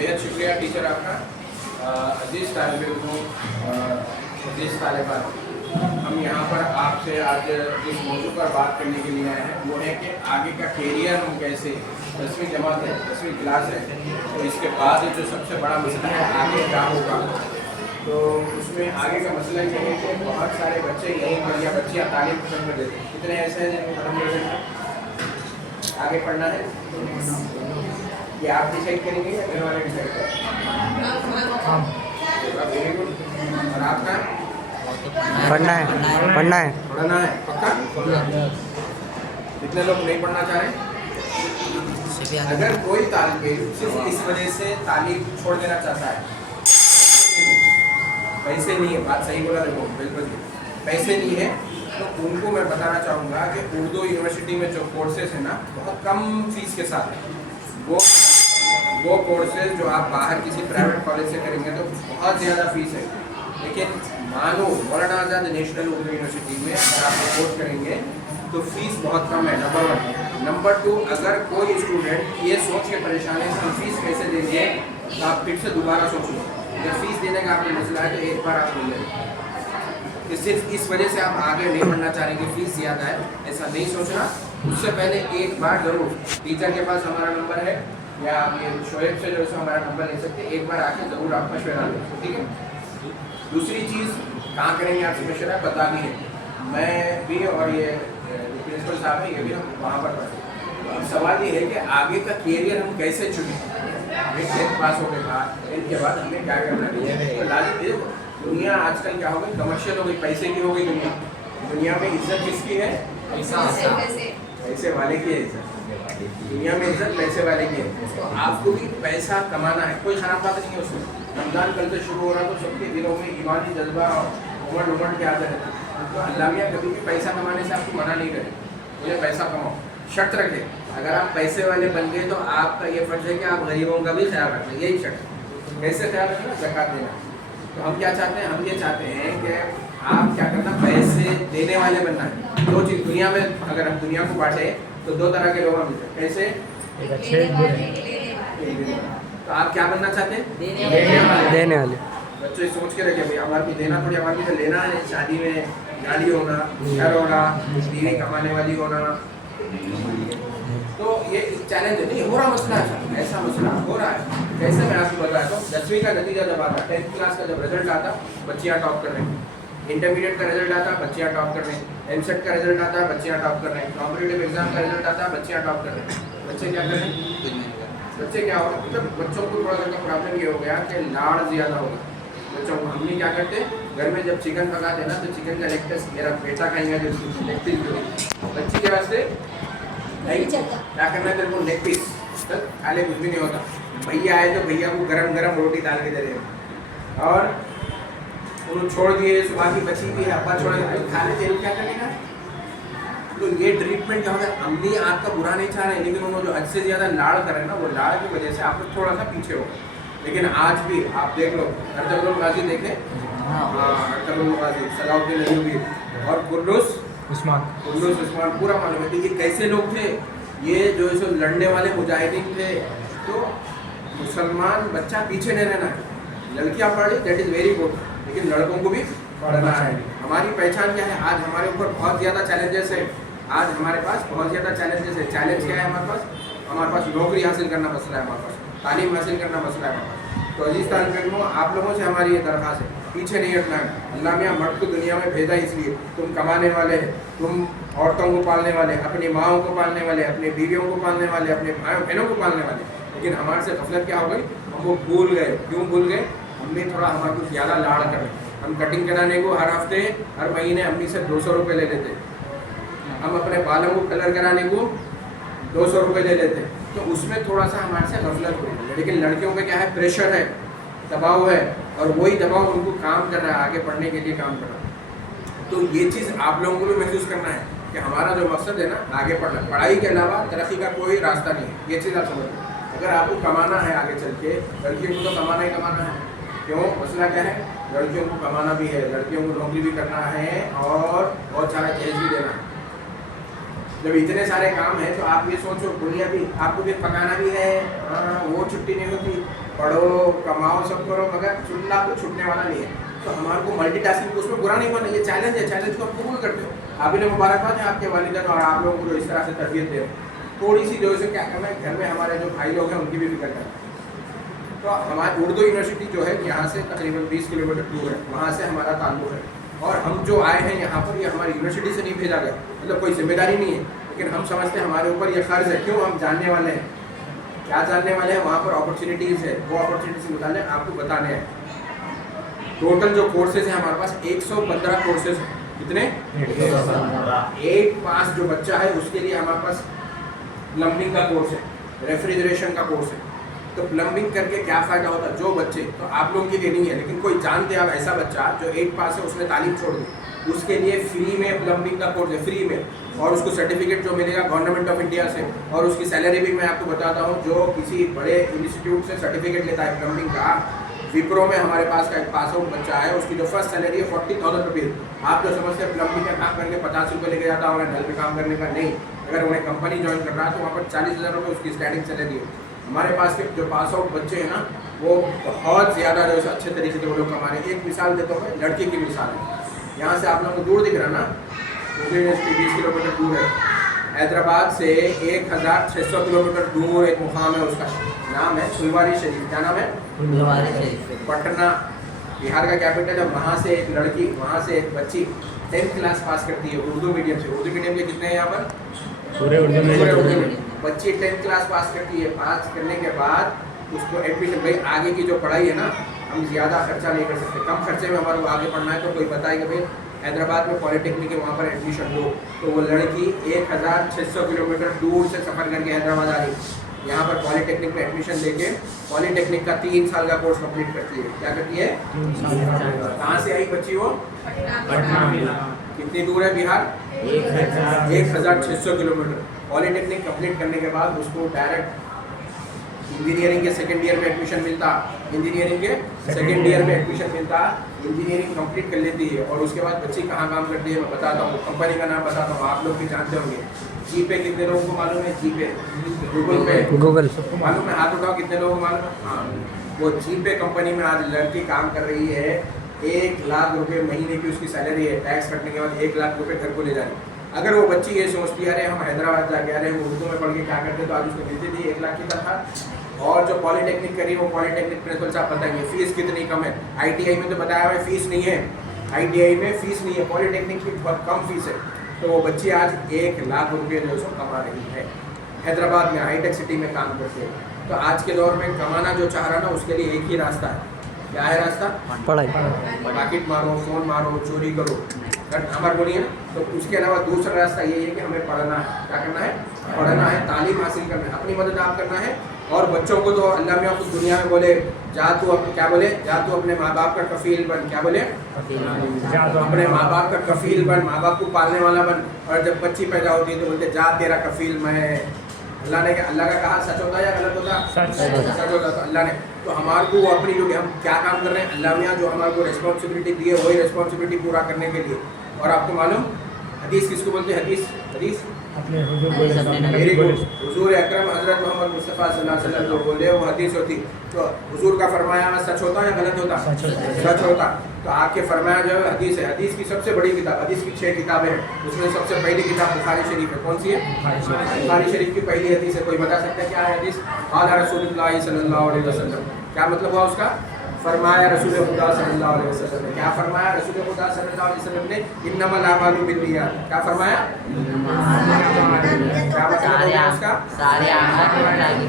बेहद शुक्रिया टीचर आपका। अजीज़ तालिबों, अजीज़ तालिबात, हम यहाँ पर आपसे आज जिस मौजू पर बात करने के लिए आए हैं वो है कि आगे का कैरियर हम कैसे, 10वीं जमात है, 10वीं क्लास है, तो इसके बाद जो सबसे बड़ा मसला है आगे क्या होगा। तो उसमें आगे का मसला ये है कि बहुत सारे बच्चे यहीं पर या बच्चियाँ तालीम पसंद कर देते हैं। कितने ऐसे हैं जिनको पढ़ना है, आगे पढ़ना है, ये आप डिसाइड करेंगे या घर वाले डिसाइड करेंगे? Very good. और आपका पढ़ना है, पढ़ना है, पढ़ना है पक्का? कितने लोग नहीं पढ़ना चाह रहे? अगर कोई तालिब इल्म सिर्फ इस वजह से तालीम छोड़ देना चाहता है, पैसे नहीं है, बात सही बोला, देखो बिल्कुल पैसे नहीं है, तो उनको मैं बताना चाहूँगा कि उर्दू यूनिवर्सिटी में जो कोर्सेज है ना बहुत कम फीस के साथ है। वो कोर्सेज जो आप बाहर किसी प्राइवेट कॉलेज से करेंगे तो बहुत ज़्यादा फीस है। लेकिन मानो मौलाना आज़ाद नेशनल उर्दू यूनिवर्सिटी में अगर आप कोर्स करेंगे तो फीस बहुत कम है, नंबर 1। नंबर 2, अगर कोई स्टूडेंट ये सोच के परेशान है कि फीस कैसे देंगे, तो आप फिर से दोबारा सोचिए। जब फीस देने का आपने मसला है तो एक बार आप बोल लें। सिर्फ इस वजह से आप आगे नहीं बढ़ना चाह रहे कि फ़ीस ज़्यादा है, ऐसा नहीं सोचना। उससे पहले एक बार ज़रूर टीचर के पास हमारा नंबर है या आप ये शोएब से जो है हमारा नंबर ले सकते हैं, एक बार आके ज़रूर आप मशवरा लें, ठीक है। दूसरी चीज़ कहाँ करेंगे आपसे मशवरा बता भी है, मैं भी और ये प्रिंसिपल साहब है, ये भी हम वहाँ पर पढ़े। अब सवाल ये है कि आगे का कैरियर हम कैसे चुनें। 10th पास होने के बाद, 10th के बाद हमें क्या करना है। तो लाजिम दुनिया आजकल क्या हो गई, कमर्शियल हो गई, पैसे की हो गई दुनिया। दुनिया में इज्जत किसकी है? पैसे वाले की है इज्जत। दुनिया में इज्जत पैसे वाले की है। तो आपको भी पैसा कमाना है, कोई ख़राब बात नहीं है उसमें। रमज़ान कल से शुरू हो रहा तो सबके दिलों में ईमानी जज्बा और उमड़ के आदत है। तो अल्लाह मियाँ कभी भी पैसा कमाने से आपको मना नहीं करे, मुझे पैसा कमाओ, शर्त रखे। अगर आप पैसे वाले बन गए तो आपका ये फर्ज है कि आप गरीबों का भी ख्याल रखें, यही शर्त। कैसे ख्याल रखना? ज़कात देना। तो हम क्या चाहते हैं? हम ये चाहते हैं कि आप क्या करना, पैसे देने वाले बनना है। दो चीज़ दुनिया में, अगर हम दुनिया को बांटे तो 2 तरह के लोग हम मिलते हैं। कैसे? तो आप क्या बनना चाहते हैं? देने वाले। बच्चों सोच के रखे भाई हमारे को देना थोड़ी, हमारे को लेना है। शादी में गाड़ी होना, घर होना, बीवी कमाने वाली होना, तो ये चैलेंज नहीं हो रहा मसला है, ऐसा मसला हो रहा है। कैसे मैं आपको बताता हूँ, 10वीं का नतीजा जब आता, 10th क्लास का जब रिजल्ट आता, बच्चियाँ टॉप कर रही हैं। इंटरमीडिएट का रिजल्ट आता, बच्चियाँ टॉप कर रही हैं। एमसेट का रिजल्ट आता, बच्चियाँ टॉप कर रहे हैं। कॉम्पिटिटिव एग्जाम का रिजल्ट आता, बच्चियाँ टॉप कर रहे हैं। बच्चे क्या कर रहे हैं? बच्चे क्या हो, मतलब बच्चों को थोड़ा सा प्रॉब्लम ये हो गया कि लाड़ ज़्यादा होगा बच्चों को। हमने क्या करते घर में जब चिकन पकाते ना तो चिकन का लेग पीस मेरा बेटा खाएंगा, जो लेग पीस जो बच्ची के वास्ते नहीं, क्या करना है तेरे को, लेग पीस चल खा ले, कुछ भी नहीं होता। भैया आए तो भैया को गरम गरम रोटी डाल के दे रहे हैं, और उन्होंने छोड़ दिए, सुबह की बची भी है, अब्बा छोड़ दिए, खा लेते हैं, क्या करने का। तो ये ट्रीटमेंट क्या होता है, अम्मी आपका बुरा नहीं चाह रहे, लेकिन उन्होंने जो हद से ज़्यादा लाड़ कर रहे हैं ना, वो लाड़ की वजह से आप लोग थोड़ा सा पीछे हो। लेकिन आज भी आप देख लो, अर्तुगरुल गाजी देखें, अर्तुगरुल गाजी, सलाउद्दीन अय्यूबी और कुर्नुस उस्मान पूरा मालूम है कि ये कैसे लोग थे। ये जो इस लड़ने वाले मुजाहिदीन थे। तो मुसलमान बच्चा पीछे नहीं रहना है। लड़कियाँ पढ़ ली, दैट इज़ वेरी गुड, लेकिन लड़कों को भी पढ़ना है। हमारी पहचान क्या है? आज हमारे ऊपर बहुत ज़्यादा चैलेंजेस है। आज हमारे पास बहुत ज़्यादा चैलेंजेस है। चैलेंज क्या है हमारे पास नौकरी हासिल करना मसला है, हमारे पास तालीम हासिल करना मसला है हमारे पास। तो अजीज़ तालिब इल्मों, आप लोगों से हमारी ये दरख्वास्त है, पीछे नहीं हटना है। अल्लाह मियाँ मर्द को दुनिया में भेजा इसलिए, तुम कमाने वाले हैं, तुम औरतों को पालने वाले, अपनी माओं को पालने वाले, अपनी बीवियों को पालने वाले, अपने भाइयों बहनों को पालने वाले। लेकिन हमारे से गफलत क्या हो गई, हम वो भूल गए। क्यों भूल गए? हमने थोड़ा हमारे को ज़्यादा लाड़ कर। हम कटिंग कराने को हर हफ्ते हर महीने अम्मी से 200 रुपये ले लेते। हम अपने बालों को कलर कराने को 200 रुपये ले लेते। तो उसमें थोड़ा सा हमारे से गफलत हुई। लेकिन लड़कियों का क्या है, प्रेशर है, दबाव है, और वही दबाव उनको काम कर रहा है, आगे पढ़ने के लिए काम कर रहा है। तो ये चीज़ आप लोगों को भी महसूस करना है कि हमारा जो मकसद है ना, आगे पढ़ना, पढ़ाई के अलावा तरक्की का कोई रास्ता नहीं है। ये चीज़ आप समझ। अगर आपको कमाना है आगे चल के, लड़कियों को तो कमाना ही कमाना है। क्यों? मसला क्या है, लड़कियों को कमाना भी है, लड़कियों को नौकरी भी करना है, और बहुत सारा दहेज भी देना है। जब इतने सारे काम हैं तो आप ये सोचो, दुनिया भी आपको भी पकाना भी है, वो छुट्टी नहीं होती, पढ़ो कमाओ सब करो, मगर चुनना तो छूटने वाला नहीं है। तो हमारे को मल्टीटास्किंग उसमें बुरा नहीं माना, ये चैलेंज है, चैलेंज को आप कबूल करते हो। काबिल मुबारकबाद है आपके वालिदैन और आप लोगों को जो इस तरह से तरबियत दे रहे हैं। थोड़ी सी जो है क्या करना है, घर में हमारे जो भाई लोग हैं उनकी भी फिक्र करना है। तो हमारी उर्दू यूनिवर्सिटी जो है यहाँ से तकरीबन 20 किलोमीटर दूर है, वहाँ से हमारा ताल्लुक़ है। और हम जो आए हैं यहाँ पर, ये हमारी यूनिवर्सिटी से नहीं भेजा गया, मतलब कोई जिम्मेदारी नहीं है, लेकिन हम समझते हैं हमारे ऊपर ये फ़र्ज़ है। क्यों? हम जानने वाले हैं, क्या जानने वाले हैं, वहाँ पर अपॉर्चुनिटीज़ है, वो अपॉर्चुनिटीज़ से मुताल्लिक़ आपको बताने हैं। टोटल जो कोर्सेज हैं हमारे पास 115 कोर्सेज हैं। कितने? 8 जो बच्चा है उसके लिए हमारे पास प्लम्बिंग का कोर्स है, रेफ्रिजरेशन का कोर्स है। तो प्लम्बिंग करके क्या फ़ायदा होता है? जो बच्चे, तो आप लोगों के लिए नहीं है, लेकिन कोई जानते हैं आप ऐसा बच्चा जो 8 पास है, उसने तालीम छोड़ दी, उसके लिए फ्री में प्लम्बिंग का कोर्स है, फ्री में। और उसको सर्टिफिकेट जो मिलेगा गवर्नमेंट ऑफ इंडिया से, और उसकी सैलरी भी मैं आपको बताता हूँ। जो किसी बड़े इंस्टीट्यूट से सर्टिफिकेट लेता है प्लम्बिंग का, विप्रो में हमारे पास का एक पास आउट बच्चा है, उसकी जो फर्स्ट सैलरी है 40,000 रुपीज़। आप जो समझते हैं प्लम्बिंग का काम करके 50 रुपये लेके जाता होगा नल पे काम करने का, नहीं। अगर उन्हें कंपनी ज्वाइन कर रहा है तो वहाँ पर 40,000 रुपये उसकी स्टार्टिंग सैलरी है। हमारे पास के जो पास आउट बच्चे हैं ना, वो बहुत ज़्यादा जो है अच्छे तरीके से वो लोग कमा रहे हैं। एक मिसाल देता हूँ मैं, लड़की की मिसाल है। यहाँ से आप लोगों को दूर दिख रहा ना, यूनिवर्सिटी 20 किलोमीटर दूर है। हैदराबाद से 1600 किलोमीटर दूर एक मुकाम है, उसका नाम है फुलवारी शरीफ। क्या नाम है? फुलवारी शरीफ। पटना बिहार का कैपिटल है। वहाँ से एक लड़की, वहाँ से एक बच्ची 10th क्लास पास करती है उर्दू मीडियम से। उर्दू मीडियम के कितने हैं यहाँ पर? पूरे उर्दू में। बच्ची 10th क्लास पास करती है। पास करने के बाद उसको एडमिशन, भाई आगे की जो पढ़ाई है ना, हम ज़्यादा खर्चा नहीं कर सकते, कम खर्चे में हमारे को आगे पढ़ना है। तो कोई बताएगा भाई हैदराबाद में पॉलिटेक्निक है, वहाँ पर एडमिशन लो। तो वो लड़की 1600 किलोमीटर दूर से सफ़र करके हैदराबाद आ रही, यहाँ पर पॉलिटेक्निक में एडमिशन लेके पॉलिटेक्निक का 3 साल का कोर्स कंप्लीट करती है। क्या करती है? कहाँ से आई बच्ची वो? कितनी दूर है बिहार? 1600 किलोमीटर। पॉलिटेक्निक कंप्लीट करने के बाद उसको डायरेक्ट इंजीनियरिंग के सेकेंड ईयर में एडमिशन मिलता, इंजीनियरिंग के सेकेंड ईयर में एडमिशन मिलता, इंजीनियरिंग कंप्लीट कर लेती है। और उसके बाद बच्ची कहाँ काम करती है मैं बताता हूँ, कंपनी का नाम बताता हूँ, आप लोग भी जानते होंगे। जीपे कितने लोगों को मालूम है? जीपे, गूगल पे, गूगल मालूम है? हाथ उठाओ, कितने लोगों को मालूम है? हाँ, वो जीपे कंपनी में आज लड़की काम कर रही है। 1 लाख रुपये महीने की उसकी सैलरी है, टैक्स कटने के बाद 1 लाख रुपये घर को ले जा रही है। अगर वो बच्ची ये सोचती है अरे हम हैदराबाद जाके, अरे वो उर्दू में पढ़ के क्या करते, तो आज उसको मिलती थी 1 लाख की तनख्वाह। और जो पॉलिटेक्निक करी, वो पॉलिटेक्निक प्रिंसिपल साहब बताएंगे फीस कितनी कम है। ITI में तो बताया हुआ फीस नहीं है, ITI में फीस नहीं है, पॉलिटेक्निक की बहुत कम फीस है। तो वो बच्ची आज 1 लाख रुपये जो है कमा रही है, हैदराबाद में हाईटेक सिटी में काम करते हैं। तो आज के दौर में कमाना जो चाह रहा ना, उसके लिए एक ही रास्ता है। क्या है रास्ता? पढ़ाई। पॉकेट मारो, फ़ोन मारो, चोरी करो, हमारे को नहीं है। तो उसके अलावा दूसरा रास्ता ये है कि हमें पढ़ना है। क्या करना है? पढ़ना है, तालीम हासिल करना है, अपनी मदद आप करना है। और बच्चों को तो अल्लाह मियाँ खुद दुनिया में बोले, जा तू क्या बोले? जा तू अपने माँ बाप का कफ़ील बन। क्या बोले? अपने माँ बाप का कफ़ील बन, माँ बाप को पालने वाला बन। और जब बच्ची पैदा होती है तो बोलते जा तेरा कफ़ील मैं। अल्लाह का कहा सच होता है या गलत होता? सच होता। तो अल्लाह ने तो हमारे को अपनी जो हम क्या काम कर रहे हैं, अल्लाह मियाँ जो हमारे को रिस्पॉन्सिबिलिटी दी है, वही रिस्पॉन्सिबिलिटी पूरा करने के लिए। और आपको मालूम हदीस किसको बोलते हैं? हदीस वेरी गुड। हुजूर अकरम हज़रत मोहम्मद मुस्तफ़ा सल्लल्लाहु अलैहि वसल्लम जो बोले वो हदीस होती। तो हुजूर का फरमाया सच होता या गलत होता? सच होता। तो आके फरमाया जो है हदीस है। हदीस की सबसे बड़ी किताब, हदीस की 6 किताबें हैं, उसमें सबसे पहली किताब बुखारी शरीफ है। कौन सी है? बुखारी शरीफ की पहली हदीस है। कोई बता सकता है क्या है हदीस? क़ाला रसूलुल्लाह सल्लल्लाहु अलैहि वसल्लम। क्या मतलब हुआ उसका? फरमाया रसूल खुदा सल्लल्लाहु अलैहि वसल्लम ने। क्या फरमाया रसूल खुदा सल्लल्लाहु अलैहि वसल्लम ने? इन्नमल आमालु बिन्नियात। क्या फरमाया? क्या बताया उसका?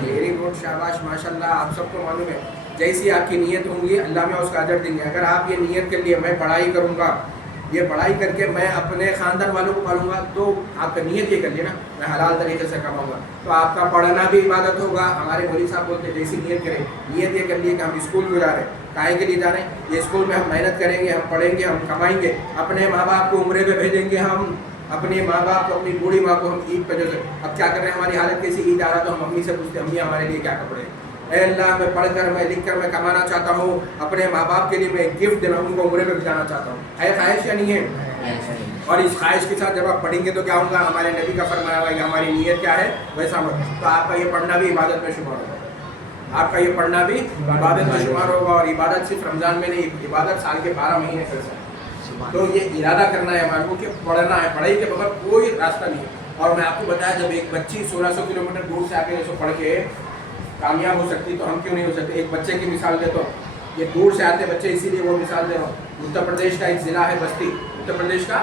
वेरी गुड, शाबाश, माशाल्लाह। आप सबको मालूम है जैसी आपकी नीयत होंगी अल्लाह में उसका अजर देंगे। अगर आप ये नीयत के लिए मैं पढ़ाई करूँगा, ये पढ़ाई करके मैं अपने ख़ानदान वालों को पालूंगा, तो आपका नीयत ये कर लिया ना मैं हलाल तरीके से कमाऊंगा, तो आपका पढ़ना भी इबादत होगा। हमारे मौलवी साहब बोलते हैं जैसी नीयत करें, नीयत ये कर लिए कि हम स्कूल को जा रहे हैं, काहे के लिए जा रहे हैं? ये स्कूल में हम मेहनत करेंगे, हम पढ़ेंगे, हम कमाएंगे, अपने माँ बाप को उम्रे पे भेजेंगे, हम अपने माँ बाप को, अपनी बूढ़ी माँ को हम ईद पे जैसे अब क्या कर रहे हैं, हमारी हालत कैसी, ईद आ रहा तो हम मम्मी से पूछते अम्मी हमारे लिए क्या कपड़े? ऐ अल्लाह मैं पढ़कर, मैं लिखकर, मैं कमाना चाहता हूँ, अपने माँ बाप के लिए मैं गिफ्ट देना, उनको उम्रे पे भेजाना चाहता हूँ। है ख्वाहिश या नहीं है? और इस ख्वाहिश के साथ जब आप पढ़ेंगे तो क्या होगा? हमारे नबी का फरमाया हुआ है कि हमारी नीयत क्या है वैसा मत, तो आपका ये पढ़ना भी इबादत में शुमार होगा। आपका ये पढ़ना भी इबादत में शुमार होगा। और इबादत सिर्फ रमज़ान में नहीं, इबादत साल के 12 महीने कर सकते हैं। तो ये इरादा करना है हमारे को कि पढ़ना है, पढ़ाई के बगैर कोई रास्ता नहीं है। और मैं आपको बताया, जब एक बच्ची 1600 किलोमीटर दूर से आके जैसे पढ़ के कामयाब हो सकती, तो हम क्यों नहीं हो सकते। एक बच्चे की मिसाल देता हूँ, ये दूर से आते बच्चे, इसीलिए वो मिसाल दे रहा हूँ। उत्तर प्रदेश का एक ज़िला है बस्ती, उत्तर प्रदेश का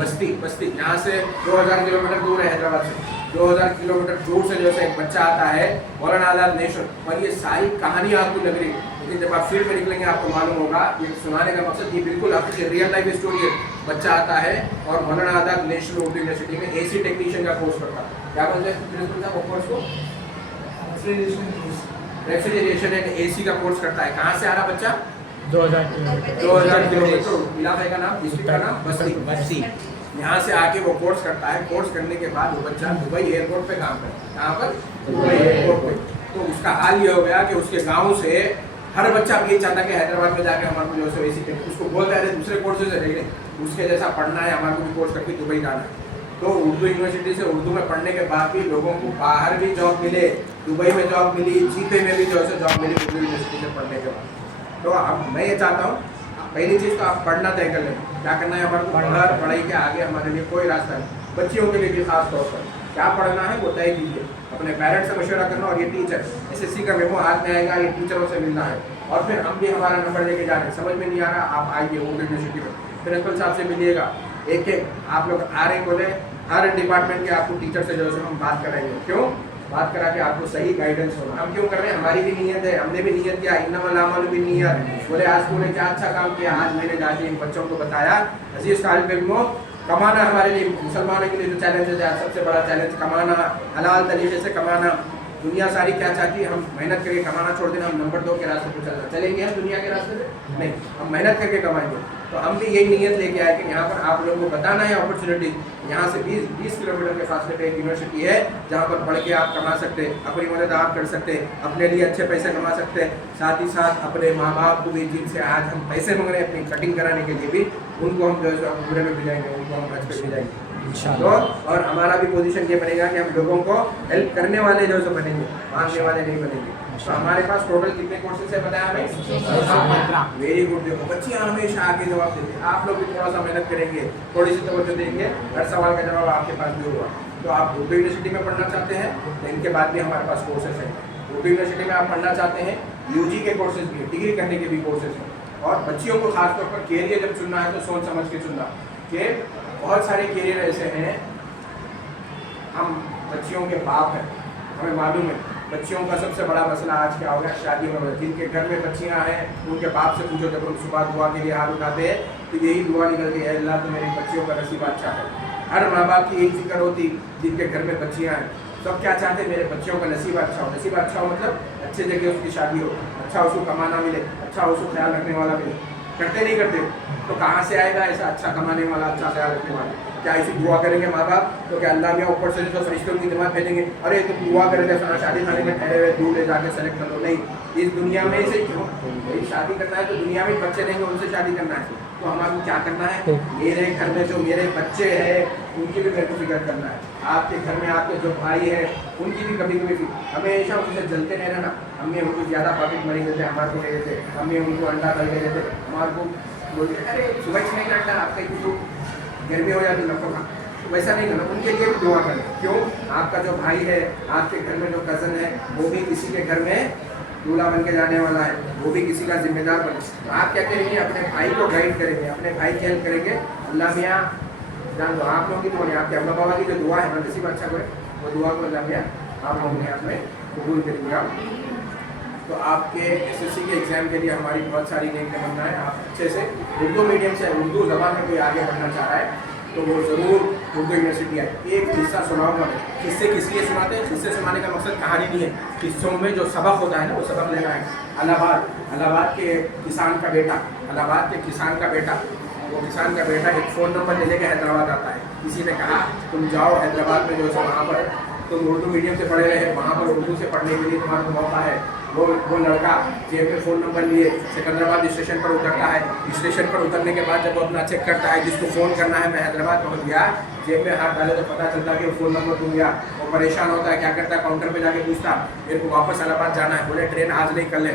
बस्ती यहाँ से 2000 किलोमीटर दूर है हैदराबाद से। 2000 किलोमीटर दूर से जो है एक बच्चा आता है, मौलाना आज़ाद नेशन। और ये सारी कहानी आपको लग रही, लेकिन जब आप फील्ड में निकलेंगे आपको मालूम होगा। ये सुनाने का मकसद ये बिल्कुल आपकी रियल लाइफ स्टोरी है। बच्चा आता है और मौलाना आज़ाद नेशनल उर्दू यूनिवर्सिटी में AC टेक्नीशियन का कोर्स करता है। क्या बोलते हैं प्रिंसिपल साहब वो कोर्स को? रेफ्रिजरेशन एंड AC का कोर्स करता है। कहाँ से आ रहा बच्चा? 2000 किलोमीटर। इलाके का नाम, डिस्ट्रिक्ट का नाम बस्ती। यहाँ से आके वो कोर्स करता है। कोर्स करने के बाद वो बच्चा दुबई एयरपोर्ट पे काम करता है। कहाँ पर? दुबई एयरपोर्ट पे। तो उसका हाल ये हो गया कि उसके गाँव से हर बच्चा ये चाहता है कि हैदराबाद में जाके हमारे को जो है AC उसको बोलते हैं दूसरे कोर्सेज है, लेकिन उसके जैसा पढ़ना है, हमारे को भी कोर्स करके दुबई जाना है। तो उर्दू यूनिवर्सिटी से उर्दू में पढ़ने के बाद भी लोगों को बाहर भी जॉब मिले, दुबई में जॉब मिली, जीपे में भी जो है जॉब मिली उर्दू यूनिवर्सिटी से पढ़ने के बाद। तो अब मैं ये चाहता हूँ, पहली चीज़ तो आप पढ़ना तय कर लें। क्या करना है हमारे को? पढ़ाई के आगे हमारे लिए कोई रास्ता नहीं। बच्चियों के लिए भी खास तौर पर क्या पढ़ना है वो तय कीजिए, अपने पेरेंट्स से मशवरा करना। और ये टीचर SSC का मेमो हाथ में आएगा, ये टीचरों से मिलना है। और फिर हम भी हमारा नंबर लेके जा रहे हैं, समझ में नहीं आ रहा आप आइए उर्दू यूनिवर्सिटी में, प्रिंसिपल साहब से मिलिएगा। एक आप लोग आ रहे बोले, हर डिपार्टमेंट के आपको टीचर से जो है हम बात कराएंगे। क्यों बात करा के आपको सही गाइडेंस होगा। हम क्यों कर रहे हैं? हमारी भी नीयत है, हमने भी नीयत किया, इन्नमल अमालु बिन्नियत। बोले आज तूने क्या अच्छा काम किया, आज मैंने जाके इन बच्चों को बताया। अजीज तालिब इल्मों, कमाना हमारे लिए, मुसलमानों के लिए जो चैलेंज है, सबसे बड़ा चैलेंज कमाना, हलाल तरीके से कमाना। दुनिया सारी क्या चाहती है? हम मेहनत करके कमाना छोड़ देना, हम नंबर 2 के रास्ते पर चलना। चलेंगे हम दुनिया के रास्ते पे? नहीं, हम मेहनत करके कमाएंगे। तो हम भी यही नीयत लेके आए कि यहाँ पर आप लोगों को बताना है अपॉर्चुनिटी। यहाँ से 20 किलोमीटर के फासले पे एक यूनिवर्सिटी है जहाँ पर पढ़ के आप कमा सकते, अपनी मदद आप कर सकते, अपने लिए अच्छे पैसे कमा सकते, साथ ही साथ अपने माँ बाप को भी, जिनसे आज हम पैसे मांग रहे हैं अपनी कटिंग कराने के लिए भी, उनको हम जो है पूरे में भिजाएंगे, उनको हम हज पे भिजाएंगे। तो और हमारा भी पोजीशन ये बनेगा कि हम लोगों को हेल्प करने वाले जो है बनेंगे, मांगने वाले नहीं बनेंगे। तो हमारे पास टोटल कितने कोर्सेज है बताया हमें? Very good. देखो बच्चियाँ हमेशा आगे जवाब देती हैं, आप लोग भी थोड़ा सा मेहनत करेंगे, थोड़ी सी तवज्जो देंगे, हर सवाल का जवाब आपके पास भी होगा। तो आप उर्दू यूनिवर्सिटी में पढ़ना चाहते हैं तो इनके बाद भी हमारे पास कोर्सेज हैं। उर्दू यूनिवर्सिटी में आप पढ़ना चाहते हैं, UG के कोर्सेज भी, डिग्री करने के भी कोर्सेज हैं। और बच्चियों को खासतौर पर कैरियर जब चुनना है तो सोच समझ के चुनना, कि बहुत सारे कैरियर ऐसे हैं, हम बच्चियों के बाप हैं, हमें मालूम है बच्चियों का सबसे बड़ा मसला आज क्या हो गया, शादी में। जिनके घर में बच्चियां हैं उनके बाप से पूछो, जब हम सुबह दुआ के लिए हाथ उठाते हैं तो यही दुआ निकलती है, अल्लाह तो मेरी बच्चियों का नसीब अच्छा है। हर माँ बाप की यही फिक्र होती जिनके घर में बच्चियाँ हैं, सब क्या चाहते हैं, मेरे बच्चियों का नसीब अच्छा हो। नसीब अच्छा हो मतलब अच्छे जगह उसकी शादी हो, अच्छा उसको कमाना मिले, अच्छा उसको ख्याल रखने वाला मिले। करते नहीं करते तो कहाँ से आएगा ऐसा अच्छा कमाने वाला, अच्छा ख्याल रखने वाला? क्या ऐसी दुआ करेंगे माँ बाप तो क्या अल्लाह में ऊपर से जो फरिश्तों की जमात भेजेंगे, अरे तो दुआ करेंगे सुना शादी खाने में ठहरे हुए, दूर ले जाके सेलेक्ट कर लो? नहीं, इस दुनिया में से क्यों शादी करना है तो दुनिया में बच्चे देंगे, उनसे शादी करना है। तो हमारे क्या करना है, मेरे घर में जो मेरे बच्चे हैं उनकी भी मेरे को फिक्र करना है। आपके घर में आपके जो भाई है उनकी भी कभी कभी हमेशा उनसे जलते नहीं रहना। हमें उनको ज़्यादा पॉकेट मनी देते, हमारे को दे देते, हमें उनको अंडा कर दे देते, हमारे को बोलते अरे सुबह से नहीं अंडा आपका तो गर्मी हो जाती नफो का, वैसा नहीं करना। उनके लिए भी दुआ करें। क्यों? आपका जो भाई है, आपके घर में जो कज़न है, वो भी किसी के घर में दूल्हा बन के जाने वाला है, वो भी किसी का जिम्मेदार बने। तो आप क्या करेंगे, अपने भाई को गाइड करेंगे, अपने भाई की हेल्प करेंगे। अल्लाह मियाँ जान दो आप लोगों की दुआ, आपके अम्मा बाबा की जो दुआ है ना नसीब अच्छा करे, वो दुआ को अल्लाह मियाँ आप लोगों के हाथ में कबूल करेंगे। तो आपके SSC के एग्ज़ाम के लिए हमारी बहुत सारी नेक तमन्ना है। आप अच्छे से उर्दू मीडियम से, उर्दू ज़बान में कोई आगे बढ़ना चाह रहा है तो वो ज़रूर उर्दू यूनिवर्सिटी आए। एक किस्सा सुनाऊंगा मैं। किस्से किस लिए सुनाते हैं? किस्से सुनाने का मकसद कहानी नहीं है, किस्सों में जो सबक होता है ना वो सबक लेना है। इलाहाबाद के किसान का बेटा, इलाहाबाद के किसान का बेटा, वो किसान का बेटा एक फ़ोन नंबर ले लेकर हैदराबाद आता है। किसी ने कहा तुम जाओ हैदराबाद में जो है वहाँ पर तुम उर्दू मीडियम से पढ़े रहे, वहाँ पर उर्दू से पढ़ने के लिए तुम्हारा मौका है। वो लड़का जेब में फ़ोन नंबर लिए सिकंदराबाद स्टेशन पर उतरता है। स्टेशन पर उतरने के बाद जब वो अपना चेक करता है जिसको फ़ोन करना है, मैं हैदराबाद पहुँच गया, जेब में हाथ डाले तो पता चलता कि वो फ़ोन नंबर दूँ गया। वो परेशान होता है, क्या करता है काउंटर पे जाके पूछता मेरे को वापस इलाहाबाद जाना है, बोले ट्रेन आज नहीं कल है।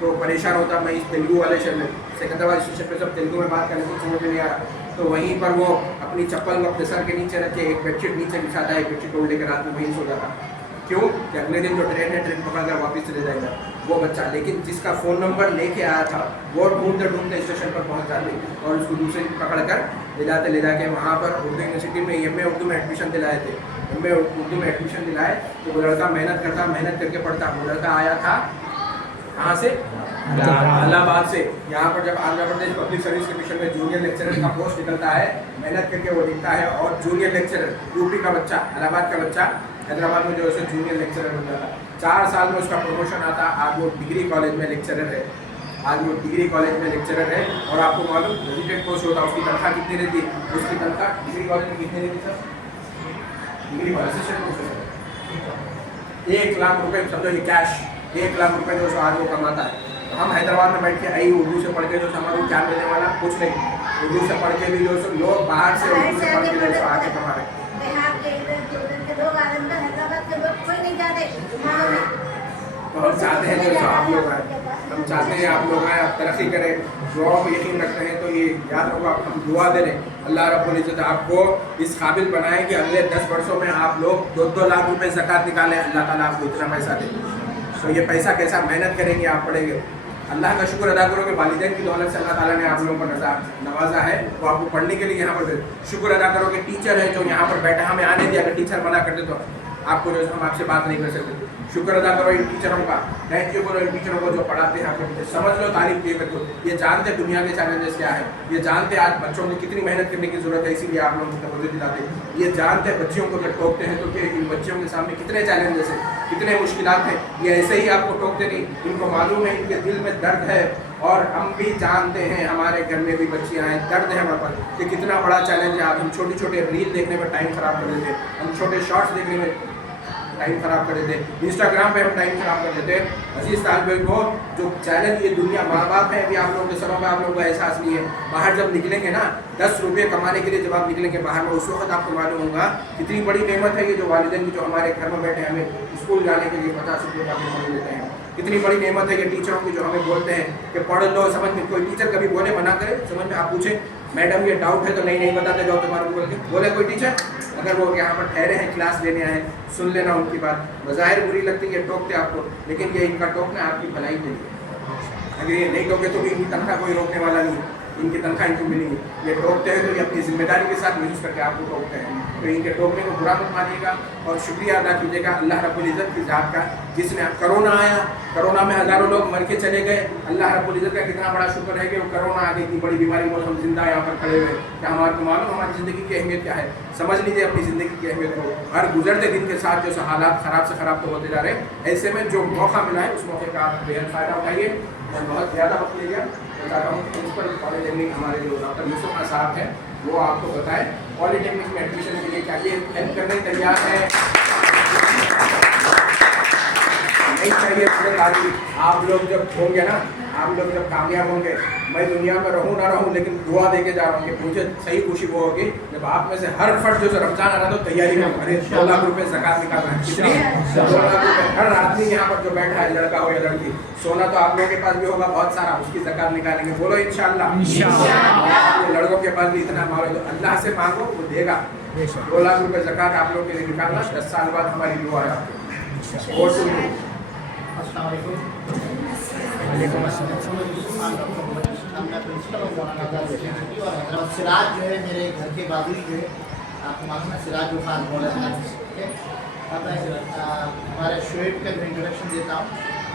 तो परेशान होता, मैं इस तेलुगु वाले शहर में सिकंदराबाद स्टेशन पे सब तेलुगु में बात करने को समझ में नहीं आ रहा। तो वहीं पर वो अपनी चप्पल को अपने सर के नीचे रख के एक बेडशीट नीचे बिछाता है, एक बेडशीट ओढ़ लेकर रात में वहीं सो जाता। क्यों कि अगले दिन जो ट्रेन है ट्रेन पकड़कर वापस चले जाएगा वो बच्चा। लेकिन जिसका फ़ोन नंबर लेके आया था वो ढूंढते ढूंढते स्टेशन पर पहुंच जाते और उसको दूसरे दिन पकड़ कर ले जाके वहाँ पर उर्दू यूनिवर्सिटी में MA उर्दू में एडमिशन दिलाए थे। MA उर्दू में एडमिशन दिलाए तो वो लड़का मेहनत करके पढ़ता। वो लड़का आया था कहाँ से? इलाहाबाद से। यहाँ पर जब Andhra Pradesh public service commission में जूनियर लेक्चरर का पोस्ट निकलता है, मेहनत करके वो लिखता है और जूनियर लेक्चरर यूपी का बच्चा, इलाहाबाद का बच्चा हैदराबाद में जो है जूनियर लेक्चरर बन जाता। 4 साल में उसका प्रमोशन आता। आज वो डिग्री कॉलेज में लेक्चरर है। और आपको मालूम रेजिडेंट पोस्ट होता, उसकी तनख्वाह कितनी रहती है? उसकी तनख्वाह डिग्री कॉलेज में कितनी रहती sir? Degree assistant professor 1 lakh रुपये समझो ये कैश, 1 लाख रुपये जो आज वो कमाता है। तो हम हैदराबाद में बैठ के आई उर्दू से पढ़ के जो हमारे क्या मिलने वाला कुछ नहीं। उर्दू से पढ़ के भी जो लोग बाहर से उर्दू से पढ़ के जो आके कमा रहे। तो हम चाहते हैं जो आप लोग आए, हम चाहते हैं आप लोग आए, आप तरक्की करें, दुआ को यकीन रखते हैं। तो ये याद रखो, आप हम दुआ दे रहे हैं अल्लाह रब्बुल इज़्ज़त आपको इस काबिल बनाए कि अगले 10 वर्षों में आप लोग 2-2 लाख रुपए ज़कात निकालें। अल्लाह ताला आपको इतना पैसा दे। तो ये पैसा कैसा मेहनत करेंगे, आप पढ़ेंगे, अल्लाह का शुक्र अदा करो कि वालिदैन की दौलत से अल्लाह ताला ने आप लोगों को नवाजा है। वो आपको पढ़ने के लिए यहाँ पर शुक्र अदा करो कि टीचर है जो यहाँ पर बैठा, हमें आने दिया। अगर टीचर मना करते तो आपको जो हम आपसे बात नहीं कर सकते। शुक्र अदा करो इन टीचरों का, थैंक यू करो इन टीचरों को जो पढ़ाते हैं आपके टीचर। समझ लो तारीफ किए करते हो। ये जानते दुनिया के चैलेंजेस क्या है, ये जानते आज बच्चों को कितनी मेहनत करने की जरूरत है, इसीलिए आप लोग तवज्जो दिलाते हैं। ये जानते बच्चियों को जब टोकते हैं तो फिर इन बच्चियों के सामने कितने चैलेंजेस हैं, कितने मुश्किलात हैं। ये ऐसे ही आपको टोकते नहीं, इनको मालूम है इनके दिल में दर्द है। और हम भी जानते हैं, हमारे घर में भी बच्चियाँ हैं, दर्द है हमारे पास कि कितना बड़ा चैलेंज है। आज हम छोटे रील देखने में टाइम ख़राब कर देते हैं, हम छोटे शॉर्ट्स देखने में टाइम ख़राब कर देते हैं, इंस्टाग्राम पे हम टाइम ख़राब कर देते हैं। अजीज़ तालिब को जो चैलेंज ये दुनिया माँ बाप है, अभी आप लोगों के सबब आप लोगों को एहसास नहीं है। बाहर जब निकलेंगे ना 10 रुपये कमाने के लिए जब आप निकलेंगे बाहर में, उस वक्त आपको मालूम होगा कितनी बड़ी नेमत है ये जो वालिदैन की जो हमारे घर में बैठे हमें स्कूल जाने के लिए 50 रुपये का मनी देते हैं। कितनी बड़ी नेमत है ये टीचरों की जो हमें बोलते हैं कि पढ़ लो। समझ में कोई टीचर कभी बोले मना करे? समझ में आप पूछें मैडम ये डाउट है तो नहीं बताते जाओ तुम्हारे बोल के बोले कोई टीचर? अगर वो यहाँ पर ठहरे हैं क्लास लेने आए, सुन लेना उनकी बात। बज़ाहिर बुरी लगती है, टोकते आपको, लेकिन ये इनका टोकना आपकी भलाई के लिए। अगर ये नहीं टोके तो भी इनकी तनख्वाह कोई रोकने वाला नहीं, इनकी तनख्वाह इनको मिलेगी। ये टोकते हैं तो ये अपनी जिम्मेदारी के साथ महसूस करके आपको टोकते हैं। तो इनके टोकने को बुरा मत मानिएगा और शुक्रिया अदा कीजिएगा अल्लाह रब्बुल इज़्ज़त की ज़ात का, जिसने कोरोना आया, कोरोना में हज़ारों लोग मर के चले गए। अल्लाह रब्बुल इज़्ज़त का कितना बड़ा शुक्र है कि वो कोरोना आ गई, इतनी बड़ी बीमारी में हम जिंदा यहाँ पर खड़े हुए। क्या हमारे मालूम हमारी ज़िंदगी की अहमियत क्या है? समझ लीजिए अपनी ज़िंदगी की अहमियत को। हर गुजरते दिन के साथ जो हालात ख़राब से ख़राब तो होते जा रहे हैं, ऐसे में जो मौका मिला है उस मौके का आप बेहद फ़ायदा उठाइए। मैं बहुत ज़्यादा वक्त ले गया, मैं चाहता हूँ प्रिंसिपल पॉलीटेक्निक हमारे जो डॉक्टर यूसुफ खान साहब हैं वो आपको बताएं पॉलीटेक्निक में एडमिशन के लिए क्या ये हेल्प करने तैयार है? नहीं चाहिए पूरे तारीफ। आप लोग जब होंगे ना, आप लोग जब कामयाब होंगे, मैं दुनिया में रहूँ ना रहूँ लेकिन दुआ दे के जा रहा हूँ कि मुझे सही खुशी वो होगी जब आप में से हर फर्द जो रमजान आ रहा तो तैयारी में अरे 2 लाख रुपये ज़कात निकालना है। कितनी? 2 लाख रुपये। हर आदमी यहाँ पर जो बैठा है, लड़का हो या लड़की, सोना तो आप लोगों के पास भी होगा बहुत सारा, उसकी ज़कात निकालेंगे। बोलो इंशाअल्लाह। लड़कों के पास भी इतना मांगो तो अल्लाह से मांगो वो देगा। 2 लाख रुपये ज़कात आप लोग के लिए निकालना, 10 साल बाद हमारी दुआ है आपको। और सिराज जो है मेरे घर के बाजू ही जो है, आपको मालूम है सिराज जो खान बोल रहे हैं। ठीक है, अब मैं हमारे शोएब का जो इंट्रोडक्शन देता हूँ।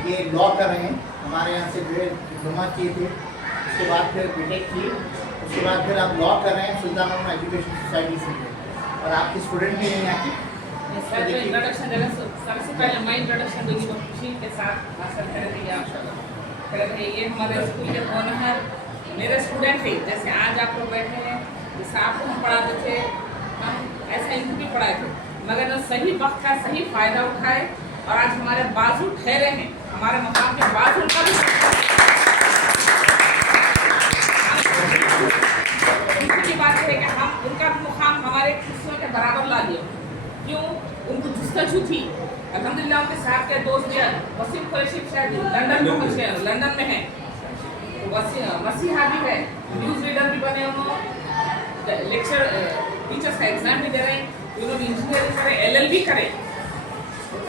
ये लॉ कर रहे हैं, हमारे यहाँ से जो है डिप्लोमा किए थे, उसके बाद फिर बीटेक किए, उसके बाद फिर आप लॉ कर रहे हैं सुल्तान मोहम्मद एजुकेशन सोसाइटी से, और आपके स्टूडेंट भी हैं यहाँ के। सर जो इंट्रोडक्शन देना सबसे पहले मैं इंट्रोडक्शन दूँगी बहुत खुशी के साथ हासिल करेंगे आप करेंगे। ये हमारे स्कूल के ओनर मेरे स्टूडेंट थे, जैसे आज आप लोग बैठे हैं, जैसे आपको हम पढ़ाते थे हम ऐसा इनको भी पढ़ाए थे, मगर सही वक्त का सही फ़ायदा उठाए और आज हमारे बाजू ठहरे हैं, हमारे मकाम के बाजू उनका भी की बात है कि हम उनका मुकाम हमारे खुशियों अल्हम्दुलिल्लाह उनके साथ के दोस्त भी वसीम कुरैशी शायद लंदन में पहुंचे हैं, लंदन में हैं। तो मसीहा भी है, न्यूज़ रीडर भी बने, उन्होंने लेक्चर टीचर्स का एग्जाम भी दे रहे हैं, उन्होंने इंजीनियरिंग करे, LLB करे,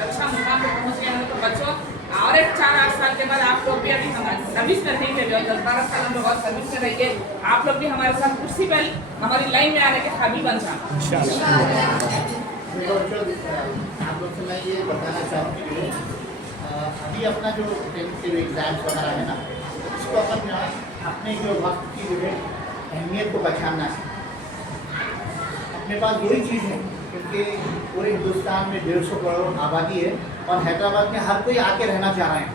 अच्छा मुकाम पे पहुंच गए हैं। तो बच्चों और एक 4-8 साल के बाद आप लोग भी अभी हमारे सर्विस में रहेंगे, जो 10-12 साल हम लोग और सर्विस में रहेंगे, आप लोग भी हमारे साथ कुर्सी पर हमारी लाइन में आने के काबिल बन जाए। आप लोग से मैं ये बताना चाहूँगी अभी अपना जो 10th के एग्ज़ाम्स वगैरह है ना, इसको अपन अपने जो वक्त की जो है अहमियत को पहचानना है। अपने पास वही चीज़ है क्योंकि पूरे हिंदुस्तान में 150 करोड़ आबादी है और हैदराबाद में हर कोई आके रहना चाह रहे हैं।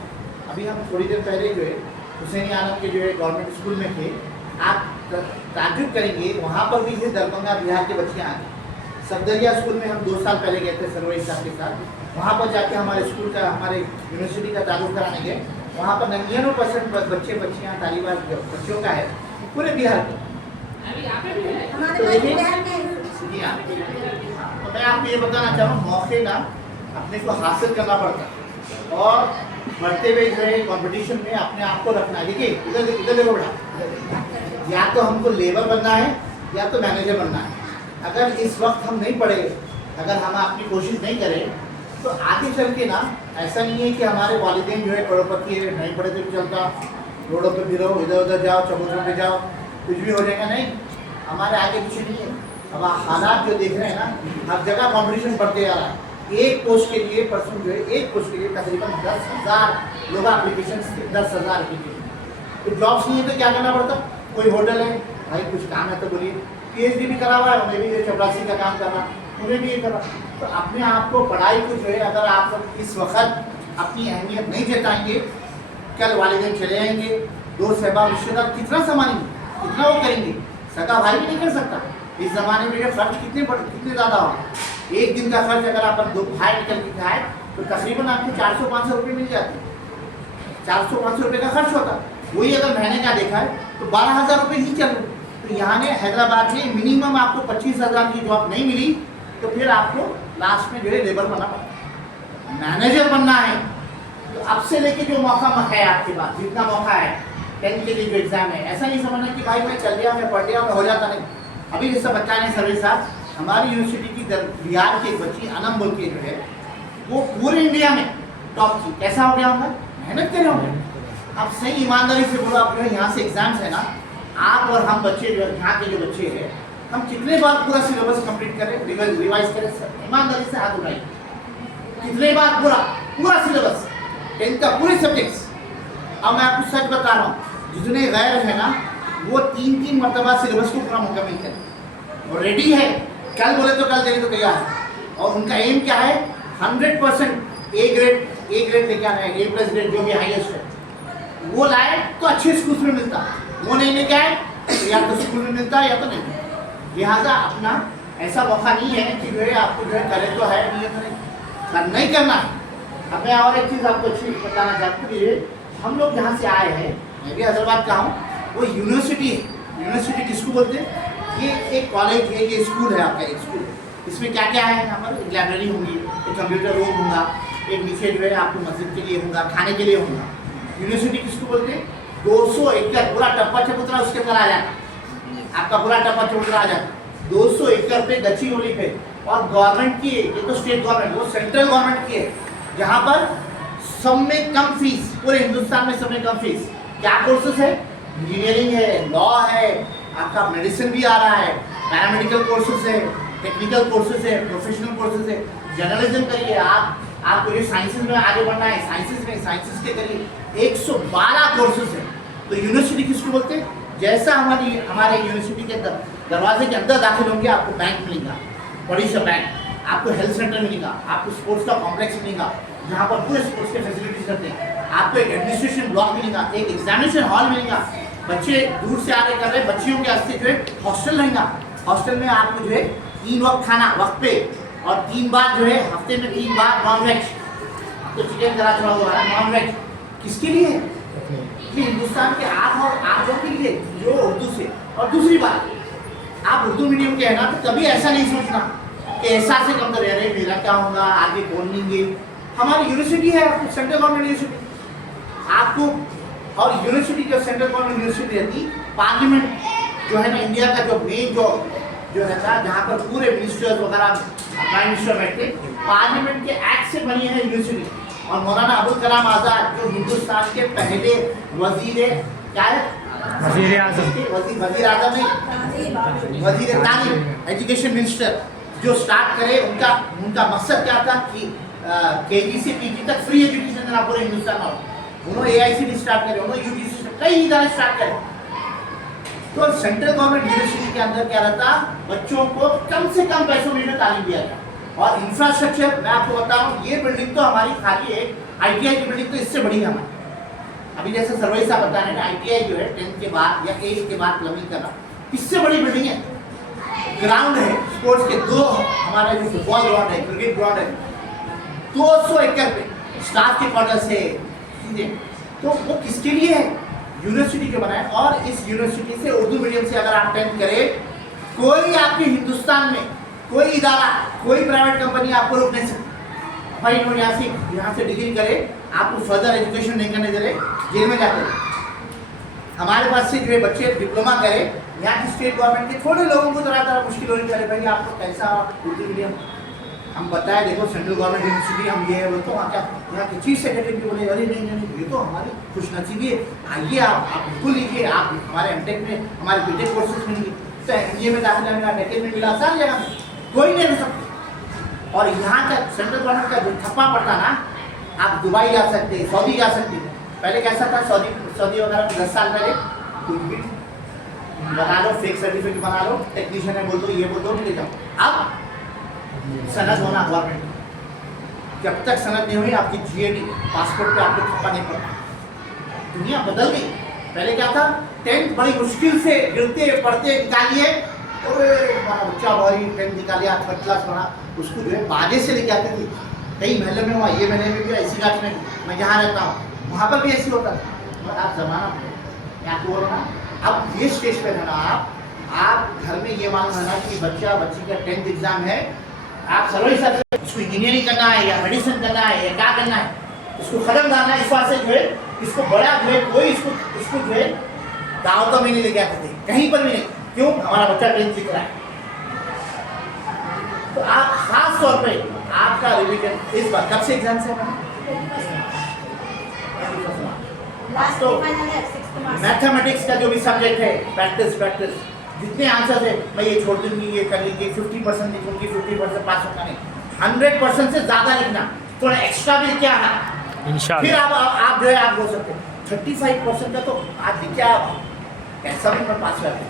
अभी हम थोड़ी देर पहले जो है हुसैनी आलम के जो है गवर्नमेंट स्कूल में थे, आप ताज्जुब करेंगे वहाँ पर भी ये दरभंगा बिहार के बच्चे आ गए। सफदरिया स्कूल में हम 2 साल पहले गए थे सरवरी साहब के साथ, वहाँ पर जाके हमारे स्कूल का हमारे यूनिवर्सिटी का ताल्लुक कराने गए। वहाँ पर 99% बच्चे बच्चियाँ तालिबान बच्चों का है पूरे बिहार में। तो देखिए तो मैं आपको ये बताना चाहूँ मौके ना अपने को हासिल करना पड़ता है और बढ़ते हुए जो है कॉम्पिटिशन में अपने आप को रखना है। देखिए इधर देखो बेटा, या तो हमको लेबर बनना है या तो मैनेजर बनना है। अगर इस वक्त हम नहीं पढ़े, अगर हम अपनी कोशिश नहीं करें तो आगे चल के ना ऐसा नहीं है कि हमारे वालिदैन जो है करोड़पति है, नहीं पढ़े तो भी चलता, रोडों पे फिरो, इधर उधर जाओ, चबूतरों पे जाओ, कुछ भी हो जाएगा। नहीं, हमारे आगे कुछ नहीं है। अब हालात जो देख रहे हैं ना, हर जगह कॉम्पिटिशन बढ़ते जा रहा है। एक पोस्ट के लिए परसों जो है एक पोस्ट के लिए तकरीबन 10,000 लोग एप्लीकेशन, 10,000 एप्लीकेशन। तो जॉब्स नहीं है तो क्या करना पड़ता? कोई होटल है भाई, कुछ काम है तो बोलिए, PhD भी करा हुआ है, उन्हें भी चपरासी का काम करना, उन्हें भी ये करना। तो अपने आप को पढ़ाई को जो है अगर आप इस वक्त अपनी अहमियत नहीं जताएंगे, कल वालिदैन चले जाएंगे, दोस्त सहबाब रिश्तेदार कितना संभालेंगे, कितना वो करेंगे? सगा भाई भी नहीं कर सकता। इस ज़माने में जो खर्च कितने ज़्यादा होगा। एक दिन का खर्च अगर आप 2 भाई निकल के खाए तो तकरीबन आपको 400-500 रुपये मिल जाते हैं। 400-500 रुपये का खर्च होता। वही अगर महीने का देखा है तो 12,000 रुपये ही चल रहे। तो यहाँ ने हैदराबाद में मिनिमम आपको 25,000 की जॉब नहीं मिली तो फिर आपको लास्ट में जो है लेबर बनना पड़ता। मैनेजर बनना है तो अब से लेके जो मौका है आपके पास, जितना मौका है 10th के लिए जो एग्ज़ाम है, ऐसा नहीं समझना कि भाई मैं चल गया, मैं पढ़ लिया, मैं हो जाता नहीं। अभी जैसा बच्चा ने सर्वे साहब हमारी यूनिवर्सिटी की बिहार की एक बच्ची अनम बोल के जो है वो पूरे इंडिया में टॉप की। कैसा हो गया होगा? मेहनत करे होंगे। अब सही ईमानदारी से बोलो, आप जो है यहाँ से एग्जाम्स है ना, आप और हम बच्चे जो यहाँ के जो बच्चे हैं, हम कितने बार पूरा सिलेबस कंप्लीट करें, रिवाइज करें? ईमानदारी से हाथ उठाइए, कितने बार पूरा सिलेबस 10th का पूरे सब्जेक्ट्स। अब मैं आपको सच बता रहा हूँ, जितने गैर है ना वो 3-3 मरतबा सिलेबस को पूरा मुकम्मल करें और रेडी है, कल बोले तो कल देने तो तैयार है। और उनका एम क्या है? 100% ए ग्रेड लेके आना है, A+ ग्रेड जो भी हाईएस्ट है वो लाए तो अच्छे स्कूल में मिलता, वो नहीं लेके आए तो या तो स्कूल में मिलता या तो नहीं। लिहाजा अपना ऐसा मौका नहीं है कि जो है आपको जो है करे तो है, नहीं करना है। अब मैं और एक चीज़ आपको अच्छी बताना चाहता हूँ, हम लोग जहाँ से आए हैं, मैं भी हैदराबाद का हूँ, वो यूनिवर्सिटी है। यूनिवर्सिटी किसको बोलते हैं? ये एक कॉलेज है, ये स्कूल है आपका, एक स्कूल। इसमें क्या क्या है? यहाँ पर एक लाइब्रेरी होगी, एक कंप्यूटर रूम होगा, एक नीचे जो है आपको मस्जिद के लिए होगा, खाने के लिए होगा। यूनिवर्सिटी किसको बोलते हैं? 200 एकड़ पूरा टप्पा चबूतरा उसके अंदर आ जाता, आपका पूरा टप्पा चबूतरा आ जाता 200 एकड़ पे गच्चीबोली पे। और गवर्नमेंट की, ये तो स्टेट गवर्नमेंट, वो सेंट्रल गवर्नमेंट की है, जहाँ पर सब में कम फीस, पूरे हिंदुस्तान में सब में कम फीस। क्या कोर्सेज है? इंजीनियरिंग है, लॉ है, आपका मेडिसिन भी आ रहा है, पैरामेडिकल कोर्सेज है, टेक्निकल कोर्सेज है, प्रोफेशनल कोर्सेज है। जर्नलिज्म करिए आपको जो साइंसेज में आगे बढ़ना है, साइंसेज के करिए 112 कोर्सेज है। तो यूनिवर्सिटी किसको बोलते हैं? जैसा हमारे यूनिवर्सिटी के दरवाजे के अंदर दाखिल होंगे आपको बैंक मिलेगा, बड़ी सा बैंक, आपको हेल्थ सेंटर मिलेगा, आपको स्पोर्ट्स का कॉम्प्लेक्स मिलेगा जहाँ पर पूरे स्पोर्ट्स के फैसिलिटीज रहते हैं, आपको एक एडमिनिस्ट्रेशन ब्लॉक मिलेगा, एक एग्जामिनेशन हॉल मिलेगा। बच्चे दूर से आ रहे कर रहे बच्चियों के वास्ते जो है हॉस्टल रहेगा। हॉस्टल में आपको जो है 3 वक्त खाना वक्त पे, और 3 बार जो है हफ्ते में 3 बार नॉन वेज, तो चिकन करा छोड़ा हुआ है नॉन वेज। किसके लिए? ये हिंदुस्तान के आप लोगों के लिए जो उर्दू से। और दूसरी बात, आप उर्दू मीडियम के है ना, तो कभी ऐसा नहीं सोचना कि एहसास से कम कर रहे मेरा क्या होगा, आगे कौन लेंगे, हमारी यूनिवर्सिटी है, आपको सेंट्रल गवर्नमेंट यूनिवर्सिटी आपको, और यूनिवर्सिटी जो सेंट्रल गवर्नमेंट यूनिवर्सिटी रहती, पार्लियामेंट जो है ना इंडिया का जो मेन जो रहता है, जहाँ पर पूरे मिनिस्टर्स वगैरह प्राइम मिनिस्टर बैठते, पार्लियामेंट के एक्ट से बनी है यूनिवर्सिटी। और मौलाना अबुल कलाम आज़ाद जो हिंदुस्तान के पहले वजीर क्या है, वजीर आजम, वजीर आजम नहीं, वजीर तालीम, एजुकेशन मिनिस्टर जो स्टार्ट करे, उनका मकसद क्या था कि केजी से पीजी तक फ्री एजुकेशन देना पूरे हिंदुस्तान में। उन्होंने एआईसीटी स्टार्ट करे, उन्होंने यूजीसी कई इदारे स्टार्ट करे। तो सेंट्रल गवर्नमेंट यूनिवर्सिटी के अंदर क्या रहता, बच्चों को कम से कम पैसों में तालीम दिया गया। और इंफ्रास्ट्रक्चर मैं आपको बता रहा हूँ, ये बिल्डिंग तो हमारी खाली एक आईटीआई की बिल्डिंग तो इससे बड़ी है हमारी। अभी जैसे सरवई साहब बता रहे हैं आईटीआई जो है 10th के बाद या 8th के बाद प्लम्बिंग करना, इससे बड़ी बिल्डिंग है। ग्राउंड है स्पोर्ट्स के, 2 हमारा जो फुटबॉल ग्राउंड है, क्रिकेट ग्राउंड है, 200 एकड़ पे स्टाफ के क्वार्टर से चीजें। तो वो किसके लिए है, यूनिवर्सिटी जो बनाए। और इस यूनिवर्सिटी से उर्दू मीडियम से अगर आप 10th करें, कोई आपके हिंदुस्तान में कोई इदारा, कोई प्राइवेट कंपनी आपको रोक नहीं सकती। भाई इन्होंने यहाँ से डिग्री करे, आपको फर्दर एजुकेशन नहीं करने दे रहे, जेल में जाते। हमारे पास से जो है बच्चे डिप्लोमा करे, यहाँ की स्टेट गवर्नमेंट के थोड़े लोगों को तरह मुश्किल होनी चाहिए, भाई आपको कैसा उर्दू मीडियम। हम बताए देखो सेंट्रल गवर्नमेंट यूनिवर्सिटी हम ये है, वो तो यहाँ के चीफ सेक्रेटरी बोले अरे नहीं ये तो हमारी खुशनसीबी है, आइए आप बिल्कुल लीजिए, आप हमारे एमटेक में हमारे बीटेक कोर्सेज मिलेंगे, तो एमबीए में दाखिला मिला, नेटेड में मिला, सारी जगह में कोई नहीं रह सकता। और यहाँ का सेंट्रल गवर्नमेंट का जो ठप्पा पड़ता ना, आप दुबई जा सकते, सऊदी जा सकते। पहले कैसा था, सऊदी वगैरह 10 साल पहले कुछ भी बना लो, फेक सर्टिफिकेट बना लो, टेक्नीशियन है बोल दो, ये बोल दो, ले जाओ। अब सनद होना गवर्नमेंट, जब तक सनद नहीं हुई आपकी जीएडी पासपोर्ट पे आपको ठप्पा नहीं पड़ा। दुनिया बदल गई। पहले क्या था, 10th बड़ी मुश्किल से गिरते पढ़ते निकालिए, और हमारा बच्चा भाई 10th निकालिए, 3rd क्लास बना, उसको जो है बाजे से लेके आते थे। कई महल्ले में हुआ, ये महल्ले में भी ऐसी बात में, मैं जहाँ रहता हूँ वहाँ पर भी ऐसी होता था। आप जमाना क्या बोल रहा, अब ये स्टेज पे रहना, आप घर में ये मालूम रहना कि बच्ची का 10th एग्जाम है, आप सर्वे से इसको इंजीनियरिंग करना है या मेडिसिन करना है या क्या करना है, इसको खत्म करना है। इस बात से जो है इसको बड़ा जो है कोई इसको जो है दावतों में नहीं लेके आते थे, कहीं पर भी नहीं। क्यों, हमारा बच्चा 10th लिख रहा है। तो आप खास तौर पे आपका रिवीजन इस बार कब से एग्जाम से तो मैथमेटिक्स का जो भी सब्जेक्ट है, प्रैक्टिस जितने आंसर है मैं ये छोड़ दूंगी, ये कर लीजिए, 50% लिखूंगी, 50% पास होगा नहीं, 100% से ज़्यादा लिखना, थोड़ा एक्स्ट्रा भी क्या आना, फिर आप जो है आप बोल सकते हैं 35% का तो आप लिख क्या कैसा भी मैं पास करते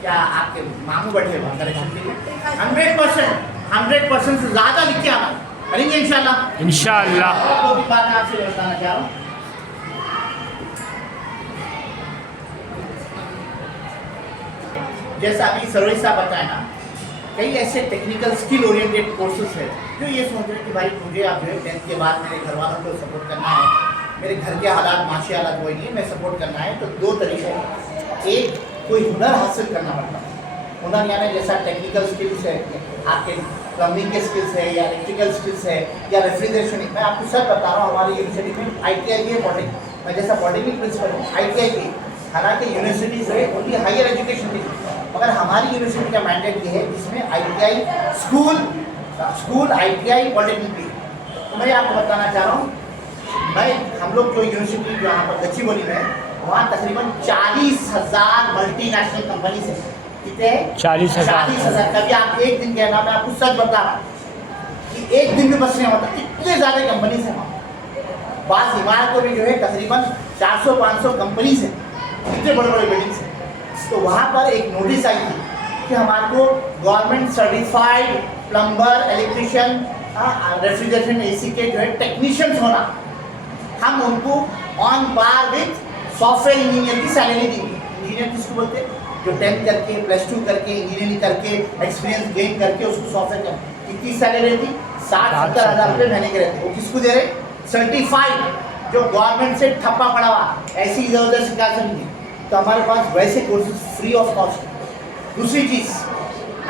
क्या आपके मामू बैठे हुआ करेक्शन के लिए 100% से ज़्यादा लिख के आना करेंगे इंशाल्लाह। तो भी बात मैं आपसे बताना चाह रहा हूँ, जैसा अभी सरोज साहब बताया ना, कई ऐसे टेक्निकल स्किल ओरिएंटेड कोर्सेज है जो ये सोच रहे हैं कि भाई मुझे आप जो है 10th के बाद मेरे घर वालों को सपोर्ट करना है, मेरे घर के हालात माशी हालात कोई नहीं है, मैं सपोर्ट करना है। तो 2 तरीके हैं, एक कोई हुनर हासिल करना पड़ता है, हुनर यानी जैसा टेक्निकल स्किल्स है, आपके प्लम्बिंग के स्किल्स है या इलेक्ट्रिकल स्किल्स है या रेफ्रिजरेशन। मैं आपको सर बता रहा हूँ, हमारी यूनिवर्सिटी में ITI है, मैं जैसा पॉलिटेक्निक प्रिंसिपल हूँ ITI की, हालांकि यूनिवर्सिटीज़ है उनकी हायर एजुकेशन थी, मगर हमारी यूनिवर्सिटी का मैंडेट ये है जिसमें ITI स्कूल ITI पॉलिटेक्निक भी। तो मैं आपको बताना चाह रहा हूँ, हम लोग जो यूनिवर्सिटी जो यहाँ पर गच्चीबौली में है, वहाँ तकरीबन 40,000 मल्टीनेशनल कंपनी है। कितने? 40,000। कभी आप एक दिन कहना, मैं आपको सच बता रहा हूँ कि एक दिन में बस नहीं होता, इतने ज़्यादा कंपनी है वहाँ। बास इमारतों में जो है तकरीबन 400-500 कंपनीज हैं, इतने बड़े बड़े बिल्डिंग्स हैं। तो वहाँ पर एक नोटिस आई थी कि हमारे को government certified plumber, electrician, refrigeration AC के जो है टेक्नीशियंस होना, हम उनको on par with software engineer की सैलरी देंगे। इंजीनियर किसको बोलते हैं? जो 10th करके +2 करके इंजीनियरिंग करके एक्सपीरियंस गेन करके उसको सॉफ्टवेयर कर, कितनी सैलरी रहती? 60-70 हज़ार रुपये महीने के रहते। वो किसको दे रहे? सर्टिफाइड, जो गवर्नमेंट से ठप्पा पड़ा हुआ, ऐसी इधर उधर से क्या समझिए। तो हमारे पास वैसे कोर्सेज फ्री ऑफ कॉस्ट। दूसरी चीज़,